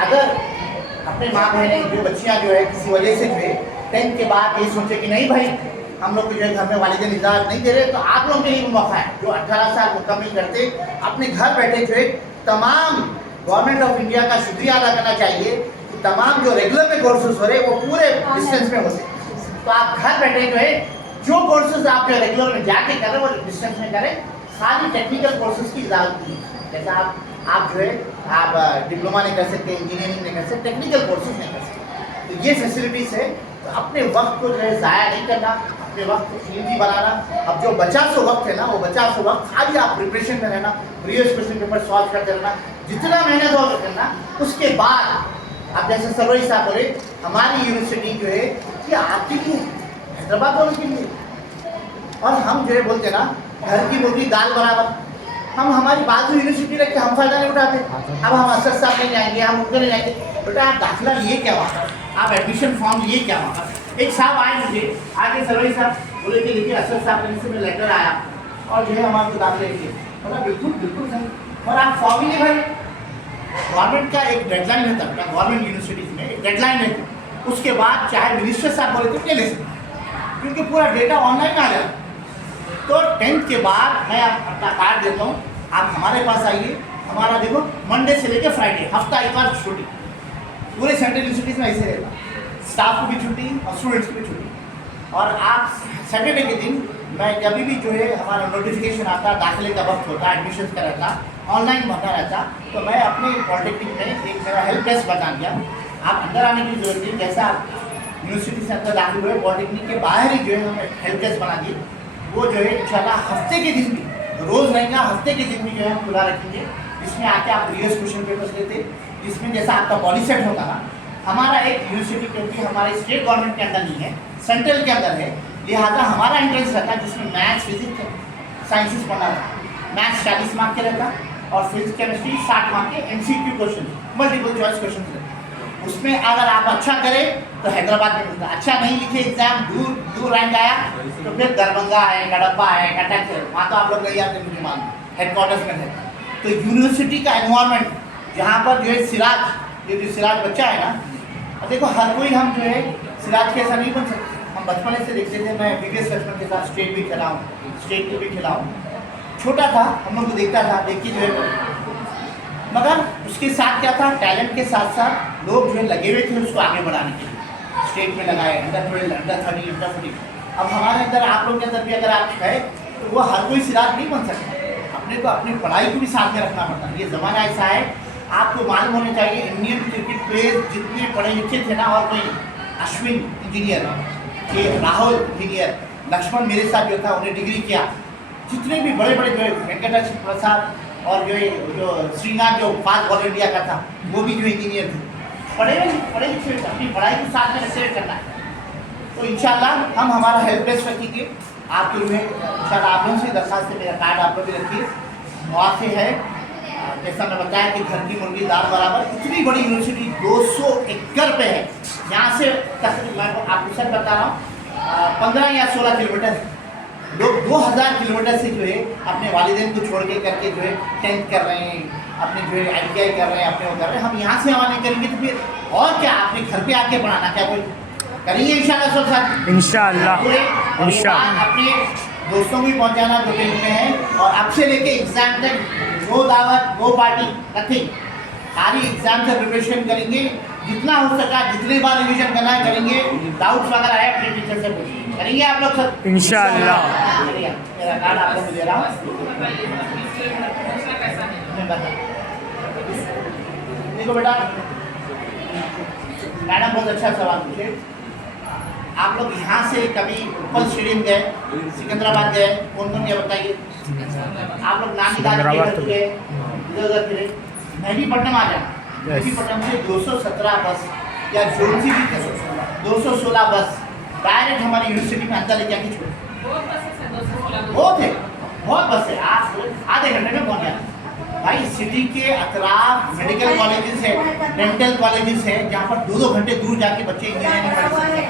अगर अपने माँ बहने जो बच्चियाँ जो है किसी वजह से जो है 10th के बाद ये सोचे कि नहीं भाई हम लोग को जो है घर में वालिदैन इजाज़त नहीं दे रहे, तो आप लोगों के लिए भी मौका है जो 18 साल मुकम्मल करते अपने घर बैठे जो है तमाम गवर्नमेंट ऑफ इंडिया का शुक्रिया अदा करना चाहिए कि तमाम जो रेगुलर में कोर्सेज हो रहे हैं वो पूरे डिस्टेंस में होते हैं। तो आप घर बैठे जो है जो कोर्सेज आप जो रेगुलर में जाके करें वो डिस्टेंस में करें, सारी टेक्निकल कोर्सेज की इजाज़त दी। जैसा आप जो है आप डिप्लोमा नहीं कर सकते, इंजीनियरिंग नहीं कर सकते, टेक्निकल कोर्सेज नहीं कर सकते। तो ये फैसिलिटीज़ है, तो अपने वक्त को जो है ज़ाया नहीं करना, अपने वक्त को कीमती बनाना। अब जो बचा सो वक्त है ना, वो बचा सो वक्त खाली आप प्रिपरेशन में रहना, प्रीवियस क्वेश्चन पेपर सॉल्व करते रहना, जितना मेहनत होगा करना। उसके बाद आप जैसे सरवरी साहब बोले हमारी यूनिवर्सिटी जो है कि आपकी क्यों हैदराबाद वालों के लिए, और हम जो है बोलते ना घर की मुर्गी दाल बराबर, हम हमारी बाजू यूनिवर्सिटी रख के हम फायदा नहीं उठाते। अब हम असद साहब नहीं जाएंगे, हम उनके नहीं जाएंगे, बेटा आप दाखिला लिए क्या वहाँ, आप एडमिशन फॉर्म लिए क्या वहाँ। एक साहब आए मुझे आगे सरवरी साहब बोले कि देखिए असद साहब से मेरा लेटर आया और जो है हमारे को दाखिले लिए, बोला बिल्कुल बिल्कुल सही, और आप फॉर्म ही नहीं भरे। गवर्नमेंट का एक डेडलाइन रहता है, गवर्नमेंट यूनिवर्सिटीज़ में एक डेडलाइन है, उसके बाद चाहे मिनिस्टर साहब बोले तो ले सकते, क्योंकि पूरा डेटा ऑनलाइन आ जाए। तो 10th के बाद मैं अपना कार्ड देता हूँ, आप हमारे पास आइए। हमारा देखो मंडे से लेकर फ्राइडे हफ्ता एक बार छुट्टी, पूरे सेंट्रल यूनिवर्सिटीज़ में ऐसे रहता, स्टाफ को भी छुट्टी और स्टूडेंट्स को भी छुट्टी। और आप सैटरडे के दिन मैं जब भी जो है हमारा नोटिफिकेशन आता, दाखिले का वक्त होता, एडमिशन का रहता, ऑनलाइन भरना रहता, तो मैं अपने पॉलिटेक्निक में एक मेरा हेल्प डेस्क बता दिया, आप अंदर आने की जरूरत नहीं। जैसा आप यूनिवर्सिटी से अंदर दाखिल हुए, पॉलिटेक्निक के बाहर ही जो है हम हेल्प डेस्क बना दिए। वो जो है इंशाल्लाह हफ्ते के दिन भी, रोज़ रहेगा, हफ्ते के दिन भी जो है हम खुला रखेंगे, जिसमें आके आप प्रीवियस क्वेश्चन पेपर्स लेते, जिसमें जैसा आपका पॉलिसेट होता ना, हमारा एक यूनिवर्सिटी क्योंकि हमारे स्टेट गवर्नमेंट के अंदर नहीं है, सेंट्रल के अंदर है, लिहाजा हमारा इंट्रेंस रहता है जिसमें मैथ्स फिजिक्स साइंसेस पढ़ना रहता। मैथ्स 40 मार्क के रहता और फिजिक्स केमिस्ट्री 60 मार्क के MCQ question, multiple choice question रहते। उसमें अगर आप अच्छा करें तो हैदराबाद में मिलता, अच्छा नहीं लिखे एग्जाम, दूर रैंक आया तो फिर दरभंगा है, कडप्पा है, कटक है, वहाँ तो आप लोग नहीं आते, मुझे मालूम हेडक्वार्टर्स में है। तो यूनिवर्सिटी का एनवायरनमेंट जहाँ पर जो है सिराज, ये जो सिराज बच्चा है ना, देखो हर कोई हम जो है सिराज के ऐसा नहीं बन सकते। हम बचपन से देखते थे, मैं BBS लक्ष्मण के साथ स्टेट भी खेला हूँ, स्टेट को भी खेला हूँ, छोटा था हम लोग को देखता था, देखिए जो है, मगर उसके साथ क्या था, टैलेंट के साथ साथ लोग जो है लगे हुए थे उसको आगे बढ़ाने के लिए। स्टेट में लगाए अंडर 12, अंडर 13, अंडर 14। अब हमारे अंदर आप लोग के अंदर भी अगर आप है तो वो हर कोई सिराज नहीं बन सकता, अपने को अपनी पढ़ाई को भी साथ में रखना पड़ता है। ये ज़माना ऐसा है, आपको मालूम होना चाहिए इंडियन क्रिकेट प्लेयर जितने पढ़े लिखे थे ना, और कोई अश्विन इंजीनियर, ये राहुल इंजीनियर, लक्ष्मण मेरे साथ जो था उन्हें डिग्री किया, जितने भी बड़े बड़े जो है वेंकटेश प्रसाद और जो श्रीनाथ जो फास्ट ऑल इंडिया का था वो भी जो इंजीनियर थे, पढ़े लिखे अपनी पढ़ाई को साथ में रखे करना है। तो इंशाल्लाह हम हमारा हेल्प डेस्क रखेंगे आपके लिए। इंशाल्लाह आप लोगों से दरखास्त है, मेरा कार्ड आप लोग भी रखिए। मुआफ़े है, जैसा मैं बताया कि घर की मुर्गी दाल बराबर। इतनी बड़ी यूनिवर्सिटी 200 एकड़ पे है, यहाँ से तकरीबन मैं आपको सच बता रहा हूँ 15 या 16 किलोमीटर है। लोग 2000 किलोमीटर से जो है अपने वालिदैन को छोड़ के करके जो है 10th कर रहे हैं, अपने जो है ITI कर रहे हैं, अपने वो कर रहे हैं। हम यहाँ से हवा नहीं करेंगे तो फिर और क्या, अपने घर पे आके पढ़ाना क्या कोई करेंगे इंशाल्लाह सब साथ इंशाल्लाह इंशाल्लाह। अपने दोस्तों को भी पहुँचाना जो टेंट में है, और अब से लेके एग्जाम तक नो दावत नो पार्टी नथिंग, खाली एग्जाम से प्रिपरेशन करेंगे, जितना हो सका जितनी बार रिवीजन करना है करेंगे। डाउट्स वगैरह है अपने टीचर से करेंगे आप लोग सब इंशाल्लाह। मेरा कार्ड आप लोग को दे रहा हूँ, देखो बेटा मैडम बहुत अच्छा सवाल पूछे। आप लोग यहाँ से कभी उपल स्टेडियम गए, सिकंदराबाद गए, कौन कौन गए बताइए। आप लोग नानी दादी गए, इधर उधर फिरे। मेहदीपट्टनम आ जाना, मेहदीपट्टनम से 217 बस या जोन सी भी 216 बस डायरेक्ट हमारी यूनिवर्सिटी में अंदर लेके आके छोड़े। बहुत बस है, आप आधे घंटे में पहुँच जाए। भाई सिटी के अतराफ मेडिकल कॉलेजेस है, डेंटल कॉलेजेस है, जहाँ पर 2-2 घंटे दूर जाके बच्चे इंजीनियरिंग पढ़ सकते हैं।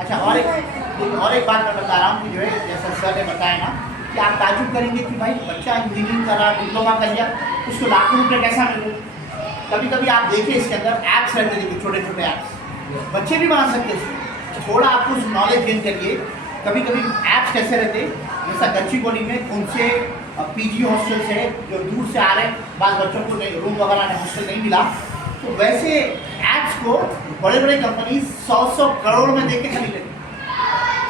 अच्छा और एक बात मैं बता रहा हूँ कि जो है जैसा सर ने बताया ना कि आप ताजुब करेंगे कि भाई बच्चा इंजीनियरिंग कर रहा, डिप्लोमा कर लिया, उसको लाखों रुपये कैसा मिले। कभी कभी आप देखिए इसके अंदर ऐप्स रहते हैं, छोटे छोटे ऐप्स, बच्चे भी बना सकते हैं। थोड़ा आपको नॉलेज गेन करिए। कभी कभी ऐप्स कैसे रहते, जैसा गच्चीबोली में कौन से पीजी हॉस्टल्स है जो दूर से आ रहे हैं, बाद बच्चों को नहीं रूम वगैरह नहीं, हॉस्टल नहीं मिला, तो वैसे ऐप्स को बड़े बड़े कंपनी 100 करोड़ में देके खरीद लेते।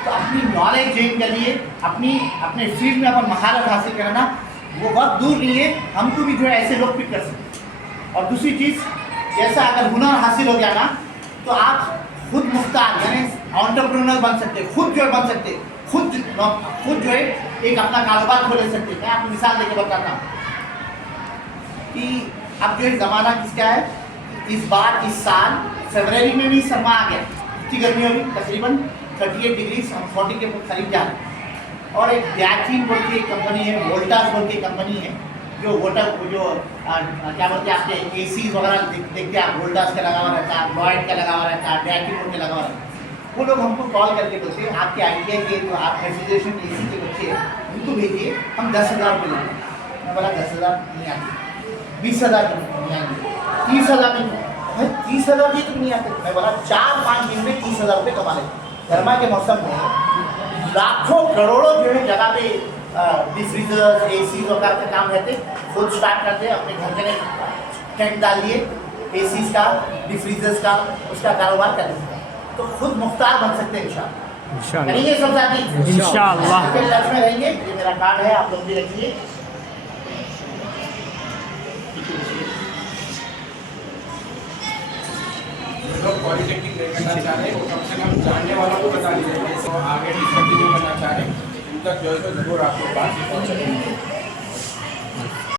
तो अपनी नॉलेज गेन करिए, अपने फील्ड में अपन महारत हासिल करना, वो वक्त दूर नहीं है, हमको भी जो है ऐसे लोग पिक कर सकते। और दूसरी चीज़, जैसा अगर हुनर हासिल हो गया ना, तो आप खुद मुख्तार यानी एंटरप्रेन्योर बन सकते हैं, खुद जो है बन सकते हैं, खुद जो है एक अपना कारोबार खोल सकते हैं। मैं आपको मिसाल देके बताता हूँ कि अब जो है ज़माना किसका है, इस साल फरवरी में भी सरमा आ गया, इतनी गर्मी होगी, तकरीबन 38 डिग्री, हम 40 के करीब जा रहे हैं। और एक डैकिन बोल की एक कंपनी है, वोल्टास बोल की कंपनी है, जो क्या बोलते हैं, आपके एसी वगैरह देखते हैं आप, वोल्टास का लगा हुआ रहता है, लॉयड का लगा हुआ रहता है, डैकिन बोल के लगा हुआ रहता है। वो लोग हमको कॉल करके बोलते हैं आपके आइडिया के जो आप रेफ्रिजरेशन एसी के बच्चे हैं उनको भेजिए, हम 10,000 रुपये लेंगे। मैं बोला 10,000 नहीं आते, 20,000 नहीं आएंगे, 30,000 नहीं, भाई 30,000 भी तो नहीं आते। मैं बोला 4-5 दिन में 30,000 रुपये कमा लेंगे। गर्मा के मौसम में लाखों करोड़ों जो है जगह पे डिफ्रीजर्स एसी वगैरह का काम रहते, खुद स्टार्ट करते हैं, अपने घर में टेंट डालिए, एसीज का, डिफ्रीजर्स का, उसका कारोबार करें, तो खुद मुख्तार बन सकते हैं इंशाल्लाह। इंशाल्लाह करेंगे सब साथी इंशाल्लाह। के लक्ष्य में रहेंगे। ये मेरा कार्ड है, आप लोग भी रखिए। लोग पॉलिटेक्निक नहीं करना चाह रहे हैं, वो कम से कम जानने वालों को बता दीजिए, तो आगे डिस्कंटिन्यू करना चाह रहे हैं, उन तक जो है तो ज़रूर आपके पास पहुँच सकेंगे।